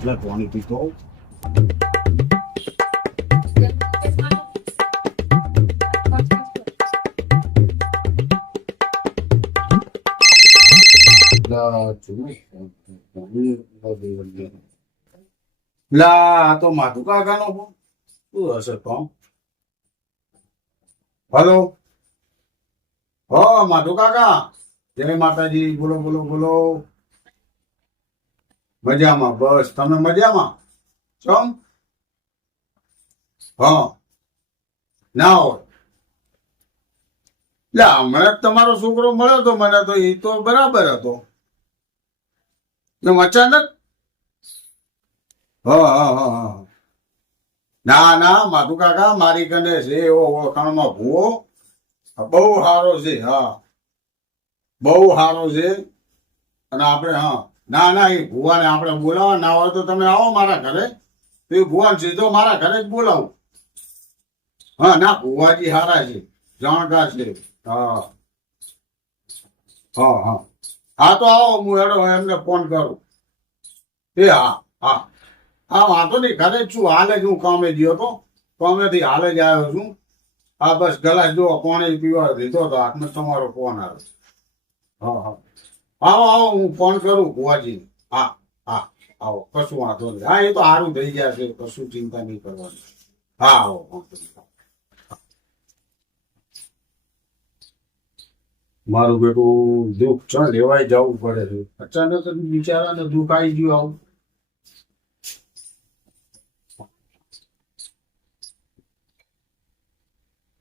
એટલે પાણી પીતો હોઉં. લા તો માધુ કાકાનો ફોન શું હશે તો? હલો, હો માધુ કાકા, જય માતાજી. બોલો બોલો બોલો. મજામાં, બસ તમે મજામાં છો? હા, ના હોય એટલે હમણાં જ તમારો છોકરો મળ્યો તો મને, તો એ તો બરાબર હતો. અચાનક હા હા હા હા. ના ના માધુ કાકા મારી કને છે એવો ઓળખાણમાં ભૂવો બહુ સારો છે. હા, બહુ સારો છે. અને આપણે હા, ના ના એ ભુવાને આપણે બોલાવવા ના હોય તો તમે આવો મારા ઘરે, તો એ ભુવાને સીધો મારા ઘરે જ બોલાવું. હા, ના ભુવાજી સારા છે, જાણકાર છે. હા હા હા હા, તો આવો હું હેડો એમને ફોન કરું. એ હા હા હા, વાંધો નહીં, ઘરે જ છું. હાલે જ હું કામે ગયો હતો, કામેથી હાલે જ આવ્યો છું. હા, બસ ગલાસ જો પાણી પીવા દીધો તો હાથમાં તમારો ફોન આવ્યો. હા હા, આવો આવો, હું ફોન કરું ભુવાજી. હા હા, આવો, કશું વાંધો નહીં. હા, એ તો સારું થઈ જશે, કશું ચિંતા નહીં કરવાની. હા, આવો વાંધો નહીં. મારું બેટું દુઃખ છે, લેવાય જવું પડે છે. અચાનક જ બિચારાને દુઃખ આવી ગયું આવું.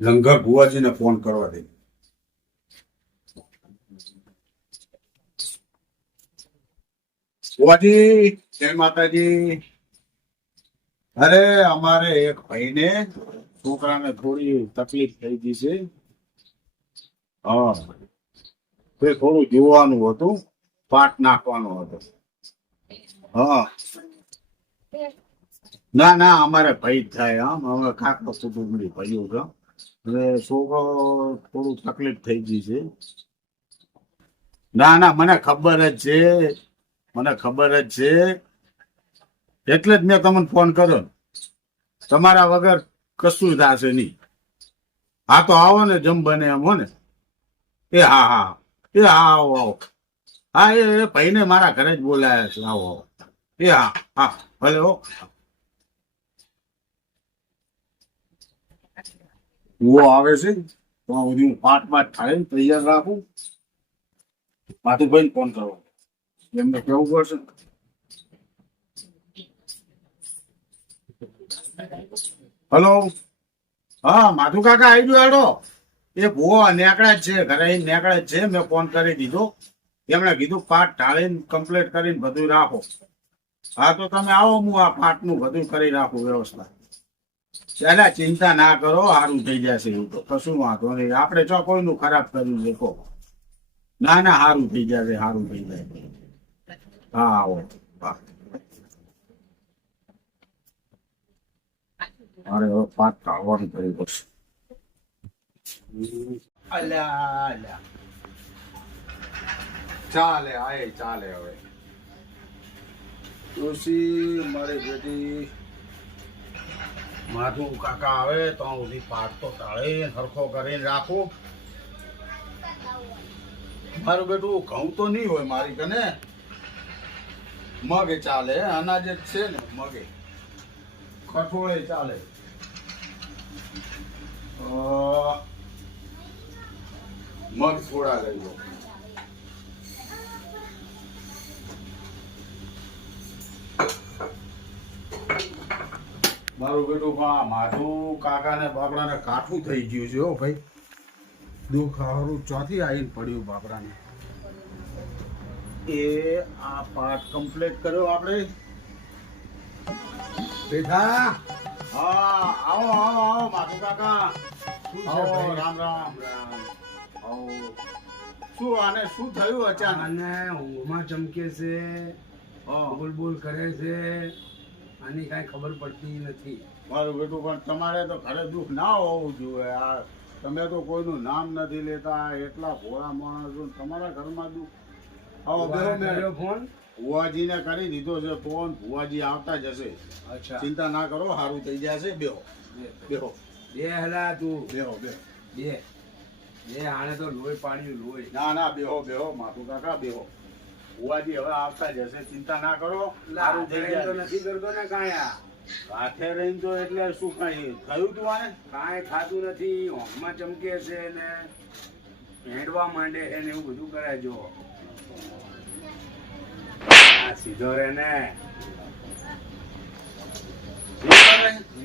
લંગર ભુવાજીને ફોન કરવા દે. ભુવાજી, જય માતાજી. અરે અમારે એક ભાઈને છોકરાને થોડી તકલીફ થઈ ગઈ છે. હા, તે થોડું જોવાનું હતું, પાટ નાખવાનો હતો. હા, ના ના અમારે ભાઈ જ થાય. આમ અમે કાકો કુટુંબની ભાઈઓ છે. એટલે છોકરો થોડું તકલીફ થઈ ગઈ છે. ના ના, મને ખબર જ છે, મને ખબર જ છે. એટલે જ મેં તમને ફોન કર્યો. તમારા વગર કશું થશે નહીં. હા, તો આવો ને, જમ બને એમ હો ને. એ હા હા, એ હા, આવો આવો. હા, એ ભાઈને મારા ઘરે જ બોલાયા છે. આવો આવો. એ હા હા, ભલે હો. હું આવે છે તો હું પાઠ થાય તૈયાર રાખું. માધુભાઈ ફોન કરો, એમને કેવું પડશે. હલો, હા માધુ કાકા આવી ગયો હેડો. એ ભૂવો નેકળે જ છે, ઘરે નેકળે જ છે. મેં ફોન કરી દીધો. એમણે કીધું પાઠ ઢાળીને કમ્પ્લીટ કરીને બધું રાખો. હા, તો તમે આવો, હું આ પાઠનું બધું કરી રાખું વ્યવસ્થા. ચાલ્યા, ચિંતા ના કરો, સારું થઈ જશે. એવું તો કશું વાંધો નહીં. આપણે જો કોઈનું ખરાબ કર્યું છે કહો. ના ના, સારું થઈ જશે, સારું થઈ જાય. હા, આવો. હા, મારે હવે પાઠ ઢાળવાનું થયું પડશે. અલ્યા અલ્યા, ચાલે આય ચાલે. હવે ડોશી મારી બેટી માધુ કાકા આવે તો સુધી પાઠ તો ટાળે સરખો કરીને રાખું. મારું બેટું ઘઉં તો નહીં હોય મારી કને. મગે ચાલે, અનાજ જ છે ને. મગે કઠોળે ચાલે. મગ થોડા લઈ લો. મારું બેટું પણ માધુ કાકાને બાપડાને કાઠું થઈ ગયું છે. હો ભાઈ, દુઃખ હારું ચોથી આવીને પડ્યું બાપડાને. એ આ પાઠ કમ્પ્લીટ કર્યો આપણે. બેઠા. હા, આવો આવો આવો માધુ કાકા. આવો, રામ રામ રામ. આવો. શું આને શું થયું અચાનક? અને ઊંઘમાં ચમકે છે, બોલ બોલ કરે છે, આની કાંઈ ખબર પડતી નથી. મારું બેટું પણ તમારે તો ઘરે દુઃખ ના હોવું જોઈએ. આ તમે તો કોઈનું નામ નથી લેતા, એટલા ભોળા માણસો, તમારા ઘરમાં દુઃખ. આવો બેહો. મેં કર્યો ફોન. ભુવાજીને કરી દીધો છે ફોન, ભુવાજી આવતા જ હશે. અચ્છા ચિંતા ના કરો, સારું થઈ જશે. બેહો બેહો બે હલા તું બેહો બેહો. બે બે આને તો લોહી પાડ્યું લોહી. ના ના બેહો બેહો માથું કાકા બેહો. ભુવાજી હવે આવતા જ હશે, ચિંતા ના કરો, સારું થઈ લાભ તો જશે. નથી કરતો ને કાંઈ હાથે રહીને તો એટલે શું કઈ થયું તું આને? કાંઈ ખાતું નથી, હોંકમાં ચમકે છે ને હેડવા માંડે છે ને એવું બધું કરે જો. આ સીધો રે ને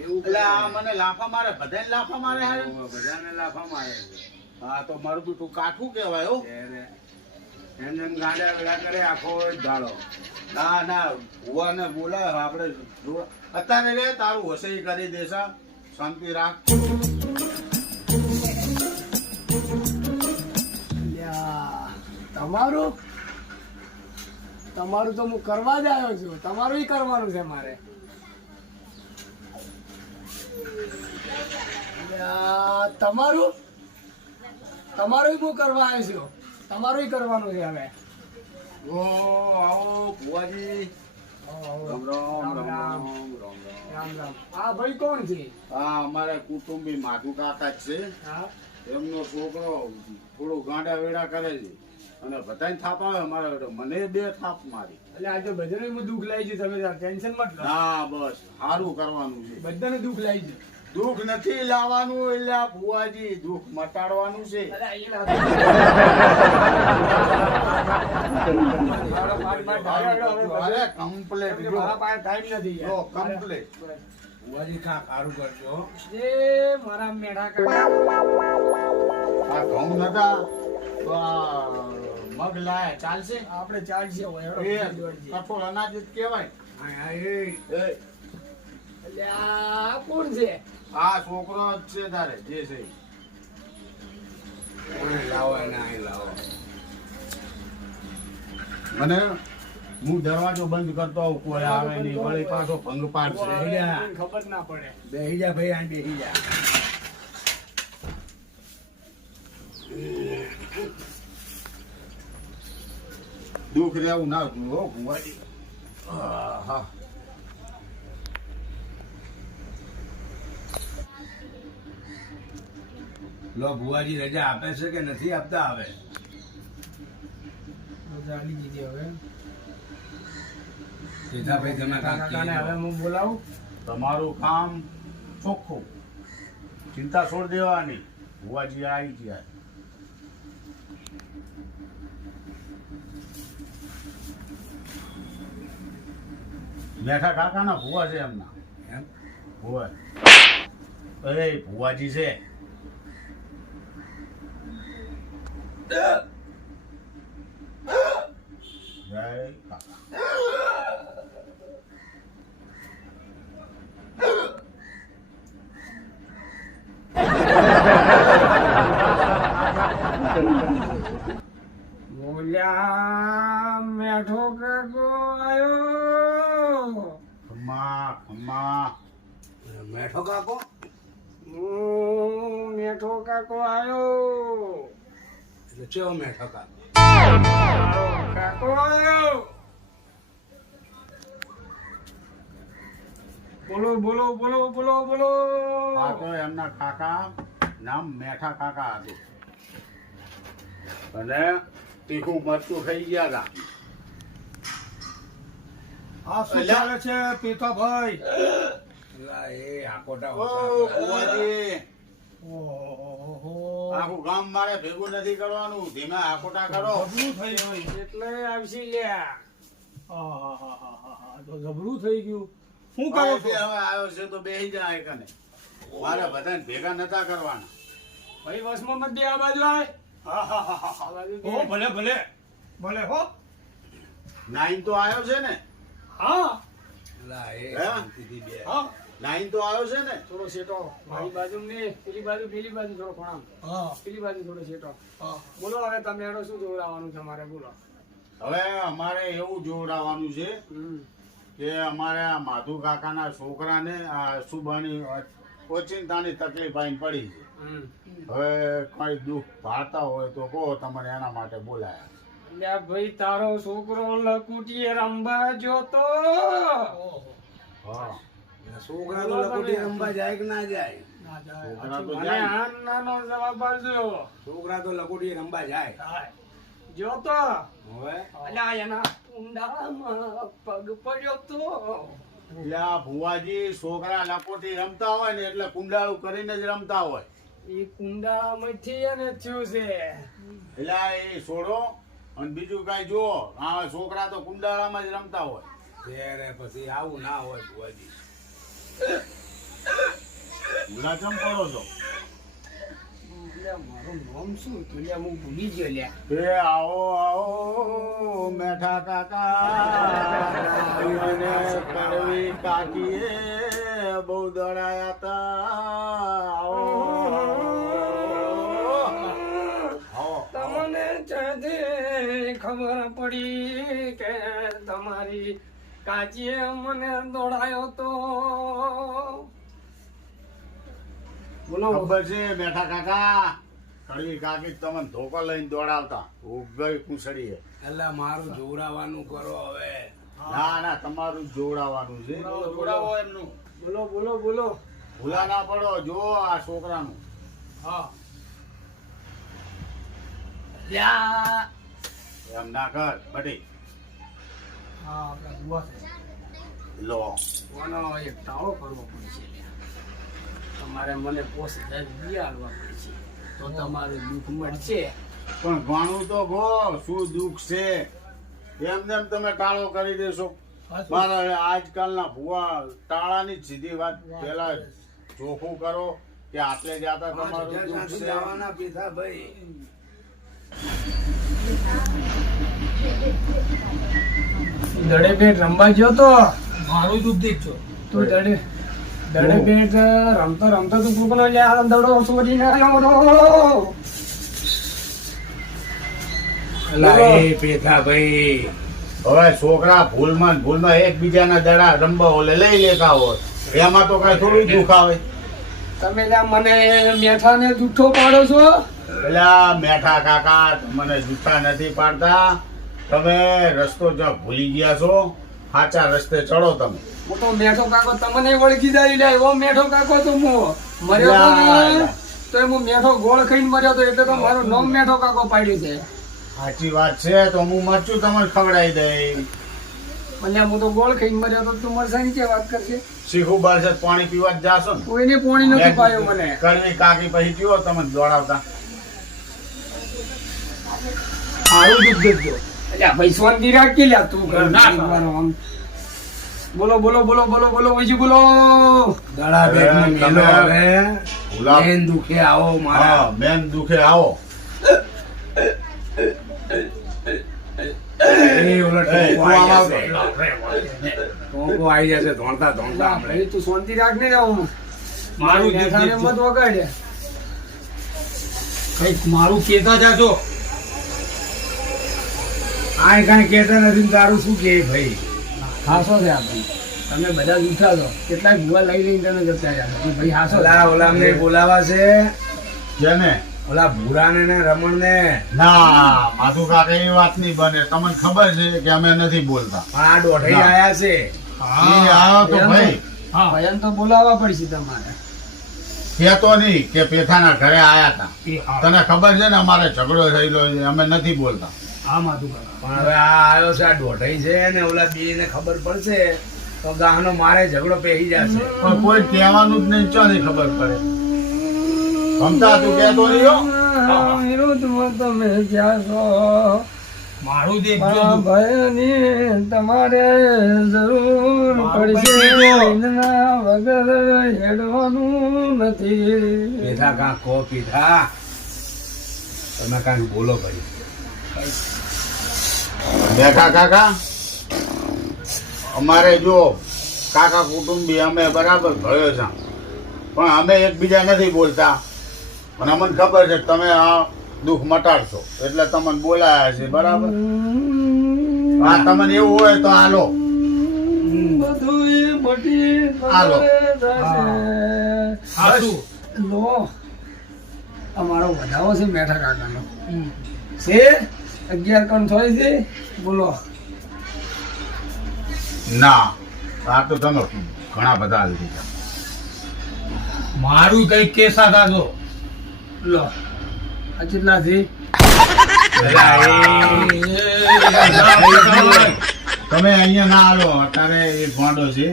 એવું એટલે આ મને લાફા મારે, બધાને લાફા મારે હારે? બધાને લાફા મારે છે. હા તો મારું તું કાઠું કહેવાય હો. એમ એમ ગાડા વેડા કરે આખો ધાડો. ના ના ભુવાને બોલાય આપણે અત્યારે રે તારું વસઈ કરી દેશા, શાંતિ રાખ. તમારું તમારું તો હું કરવા જ આવ્યો છું, તમારું કરવાનું છે મારે. તમારું તમારું હું કરવા આવ્યો છું, તમારું કરવાનું છે હવે. ઓ આવો ભુવાજી. આવો, રામ આવો. રામ રામ રામ રામ. રામ રામ. રામ રામ. આ ભાઈ કોણ છે? હા અમારે કુટુંબી માધુ કાકા જ છે. હા એમનો છોકરો થોડું ગાંડા વેડા કરે છે અને બધાને થાપ આવે અમારે. મને 2 થાપ મારી. એટલે આજે બધાને હું દુઃખ લાવી છે, તમે ટેન્શન મત લો. ના બસ સારું કરવાનું છે. બધાને દુઃખ લાવી છે. દુઃખ નથી લાવવાનું, એટલે આ ભુવાજી દુઃખ મટાડવાનું છે. અરે કમ્પ્લેટ મારા પાસે ટાઈમ નથી જો કમ્પ્લેટ. ભુવાજી ખા સારું કરજો. એ મારા મેઢા કાકા આ ઘઉં નતા તો આ મગ લાયા ચાલશે? આપણે ચાલશે હોય. એ કઠોળ અનાજ જ કહેવાય. હા એ એ, એટલે આ કોણ છે? આ છોકરો જ છે તારે જે છે. અહીં લાવો એને અહીં લાવો. મને હું દરવાજો બંધ કરતો હોઉં, કોઈ આવે નહીં, વળી પાછો ભંગ પાડશે. કોઈને ખબર ના પડે. બેહી જા ભાઈ અહીં બેહી જા. દુઃખ રહેવું ના જોયું હો ભુવાજી. આહા. લો ભુવાજી રજા આપે છે કે નથી આપતા હવે? રજા આલી દીધી હવે. સીધાભાઈ તમે કાંઈક કાકાને હવે કહેજો. હું બોલાવું. તમારું કામ ચોખ્ખું, ચિંતા છોડ દેવાની. ભુવાજી આવી ગયા. મેઠા કાકાના ભુવા છે એમના. એમ? ભુવા એ ભુવાજી છે. જય કાકા. બોલ્યા મેઠો કાકો આયો. ખમ્મા ખમ્મા. મેઠો કાકો? હું મેઠો કાકો આયો. એટલે ચેવો મેઠો કાકો? મારો કાકો આયો. બોલો બોલો બોલો બોલો બોલો. આ તો એમના કાકા નામ મેઠા કાકા હતું અને તીખું મરચું ખાઈ ગયા હતા. આ શું ચાલે છે પીઠાભાઈ? એલા એ આકોટા ઓ ભુવાજી, ઓહો, આખું ગામ મારે ભેગું નથી કરવાનું, ધીમે આકોટા કરો. જબરું થઈ ગયું એટલે આવશી લ્યા. આહાહાહાહા, તો જબરું થઈ ગયું. શું કરો હવે છો? આવ્યો છે તો બેસી જાય કને. મારે બધાને ભેગા નતા કરવાના. ભાઈ વસમાં મત દે, આ બાજુ આય. આ બાજુ દે. ભલે ભલે ભલે હો. નાઈન તો આવ્યો છે ને? હા એલા એ હે? શાંતિથી બે. હા, નાઈન તો આવ્યો છે ને? થોડો શેટો મારી બાજુ ને પેલી બાજુ થોડો ખૂણામ. પેલી બાજુ થોડો શેટો. બોલો હવે તમે એનો શું જોડાવાનું છે મારે? બોલો. હવે અમારે એવું જોડાવાનું છે હમ. કે અમારે આ માધુ કાકાના છોકરાને આ સુબાની ઓચિંતાની તકલીફ આવીને પડી છે. હમ. હવે કઈ દુઃખ ભાળતા હોય તો કહો, તમને એના માટે બોલાયા. અલ્યા ભાઈ તારો છોકરો લકુટીએ રંબા જોતો હા છોકરા તો લખોટી રમવા જાય કે ના જાય? છોકરા તો મને જાય. આમ નાનો જવાબ આપજો. છોકરા તો લખોટી રમવા જાય. જોતો હવે અલ્યા એના ઊંડામાં પગ પડ્યો તો એટલે આ ભુવાજી છોકરા લકોટી રમતા હોય ને એટલે કુંડાળું કરીને જ રમતા હોય. એ કુંડામાંથી એને થયું છે. એટલે આ એ છોડો અને બીજું કઈ જુઓ, આ છોકરા તો કુંડાળામાં જ રમતા હોય. ત્યારે પછી આવું ના હોય ભુવાજી. ભૂલા ચમ પડો છો? અલ્યા મારું નામ શું હતું? અલ્યા હું ભૂલી ગયો લ્યા. એ આવો આવો મેઠા કાકા, મને કડવી કાકીએ બહુ દડાયા તા. આવો આવો. તમને ક્યાંથી ખબર પડી કે તમારી કાચીએ મને દોડાયો તો? બોલો. ખબર છે મેઠા કાકા, કડવી કાકી તમને ધોકો લઈને દોડાવતા ઉભી કુંસડીએ. એટલે મારું જોડાવાનું કરો હવે. ના ના, તમારું જોડાવાનું છે. જોડાવો એમનું. બોલો બોલો બોલો. ભૂલા ના પડો. જો આ છોકરાનું હા. એમ ના કર બટી. હા આપણા બુઆ છે. લો આનો એક ટાળો કરવો પડશે. તમારે મને પોસ આપવા પડશે તો તમારું દુઃખ મળશે. પણ ઘણું તો ગો શું દુઃખ છે, એમને એમ તમે ટાળો કરી દેશો? મારા આજકાલના ભુવા ટાળાની જ સીધી વાત પેલા ચોખ્ખું કરો કે આટલે જાતા તમારું દુઃખ છે. જવાના પીધા ભાઈ. દડે બેટ રમવા ગયો તો મારું દુઃખ દેખજો. તું દડે બેટ રમતો રમતો તું કૂકનો લ્યા દડો ચોરી ના આવ્યો. અલા એ પેથા ભાઈ, હવે છોકરા ભૂલમાં ને ભૂલમાં એકબીજાના દડા રમવા ઓલે લઈ લેતા હોય, એમાં તો કઈ થોડું દુઃખ આવે. તમે લ્યા મને મેઠાને જૂઠો પાડો છો. પેલા મેઠા કાકા મને જૂઠા નથી પાડતા. તમે રસ્તો જો ભૂલી ગયા છો, સાચા રસ્તે ચડો તમે. હું તો મેઠો કાકો તમને વળગી જાય લ્યા. એવો મેઠો કાકો તો હું મર્યો તો ને તો હું મેઠો ગોળ ખાઈને મર્યો તો એટલે તો મારું નામ મેઠો કાકો પાડ્યું છે. સાચી વાત છે, તો હું મરચું તમને ખવડાવી દઈ. મને હું તો ગોળ ખાઈને મર્યો તો તું મરસાની કે વાત કરશે? શીખું બાર પાણી પીવા જ જાશો ને? કોઈને પોણી નથી પાયો મને. કડવી કાકી પછી કયો તમે દોડાવતા. સારું દુઃખ દેજો. અલ્યા ભાઈ શાંતિ રાખી લ્યા તું. આમ બોલો બોલો બોલો બોલો બોલો બીજું બોલો. દડા બેટમાં તમે મેલો હવે. ભૂલા- બેન દુખે આવો મારા. હા, બેન દુખે આવો. એ ઓલો એ, ટોકો તું આઈ આમાં જશે. ટોકો આઈ જશે ધોણતા ધોણતા અલ્યા આપણે. ભાઈ તું શાંતિ રાખ ને હું મારું દુઃખ મેઠાને દેખજો. મત વગાડે. કઈક મારું કેતા જાજો. આય કાંઈ કેતા નથી ને તારું શું કે ભાઈ? હાસો છે આપણે. તમે બધા જૂઠા છો. કેટલાક ભૂવા લઈ લઈને તમે જતા રહ્યા છો. ભાઈ હાસો. ઓલા અમને બોલાવા છે. જેને ઓલા ભૂરાને ને રમણને. ના માથું કાકા એ વાત નહીં બને. તમને ખબર છે કે અમે નથી બોલતા. પણ આ દોઢઈ ના. આયા છે. ઈ આવો તો ભાઈ ભયન તો બોલાવવા પડશે તમારે. કહેતો નહીં કે પેથાના ઘરે આયા હતા. તને ખબર છે ને અમારે ઝઘડો થયેલો છે, અમે નથી બોલતા. હા માથું કાકા. પણ હવે આ આવ્યો છે આ દોઢઈ છે ને ઓલા બે ને ખબર પડશે તો ગાહનો મારે ઝઘડો પેહી જશે. પણ કોઈ કહેવાનું જ નહીં, ચાલી ખબર પડે. સમતા તું કહેતો નહીં હો. વિરોધમાં તમે જ્યાં છો મારું મારા ભાઈની તમારે જરૂર પડશે. એના વગર હેડવાનું નથી. પીધા કાંક કહો પીધા. તમે કાંઈક બોલો ભાઈ. બેઠા કાકા, અમારે જો કાકા કુટુંબી અમે બરાબર ભયો છે, પણ અમે એકબીજા નથી બોલતા. અને અમને ખબર છે કે તમે આ દુઃખ મટાડશો એટલે તમને બોલાયા છે, બરાબર? હા, તમને એવું હોય તો હાલો. બધુંય મટી હાલો. જશે. લો અમારો વધાવો છે મેઠા કાકાનો છે. 11 કણ થાય છે બોલો. ના આ તો તમે ઘણા બધા આવી દીધા. મારું કઈ કેસા દાદો લો આ કેટલા છે? તમે અહીંયા ના આવો અત્યારે એ ભોંડો છે.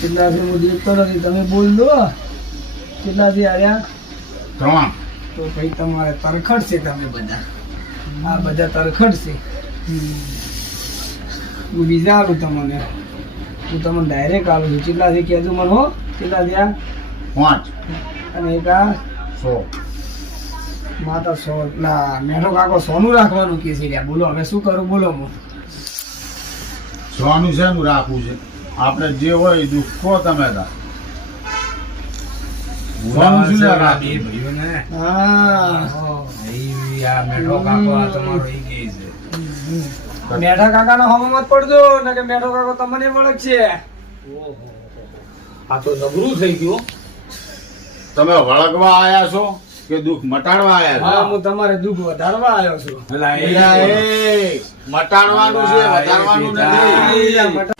કેટલા છે હું દેખતો નથી, તમે બોલ દો કેટલા છે આર્યા. 3. તો ભાઈ તમારે તરખડ છે, તમે બધા આ બધા તરખડ છે. હું બીજા આલું તમને, હું તમને ડાયરેક્ટ આલું છું. કેટલા છે કહેજો મને હો. કેટલા થયા? 5. અને એક આ 100. માતા 100. ના મેઠો કાકો સોનું રાખવાનું કે છે લ્યા. બોલો હવે શું કરું બોલો. હું સોનું શેનું રાખવું છે? આપણે જે હોય એ દુઃખ કહો તમે તાર. સોનું શું લે રાખવું? ભાઈઓને હા આ મેઠો કાકો આ તમારો ઈ ગઈ છે. મેઠા કાકાનો હમો મત પડજો ને કે મેઠો કાકો તમને વળગશે. આ તો નબળું થઈ ગયું. તમે વળગવા આયા છો કે દુઃખ મટાડવા આયા હા છો? હું તમારે દુઃખ વધારવા આવ્યો છું. એલા, એટલે એ મટાડવાનું છે, વધારવાનું નથી. મટા-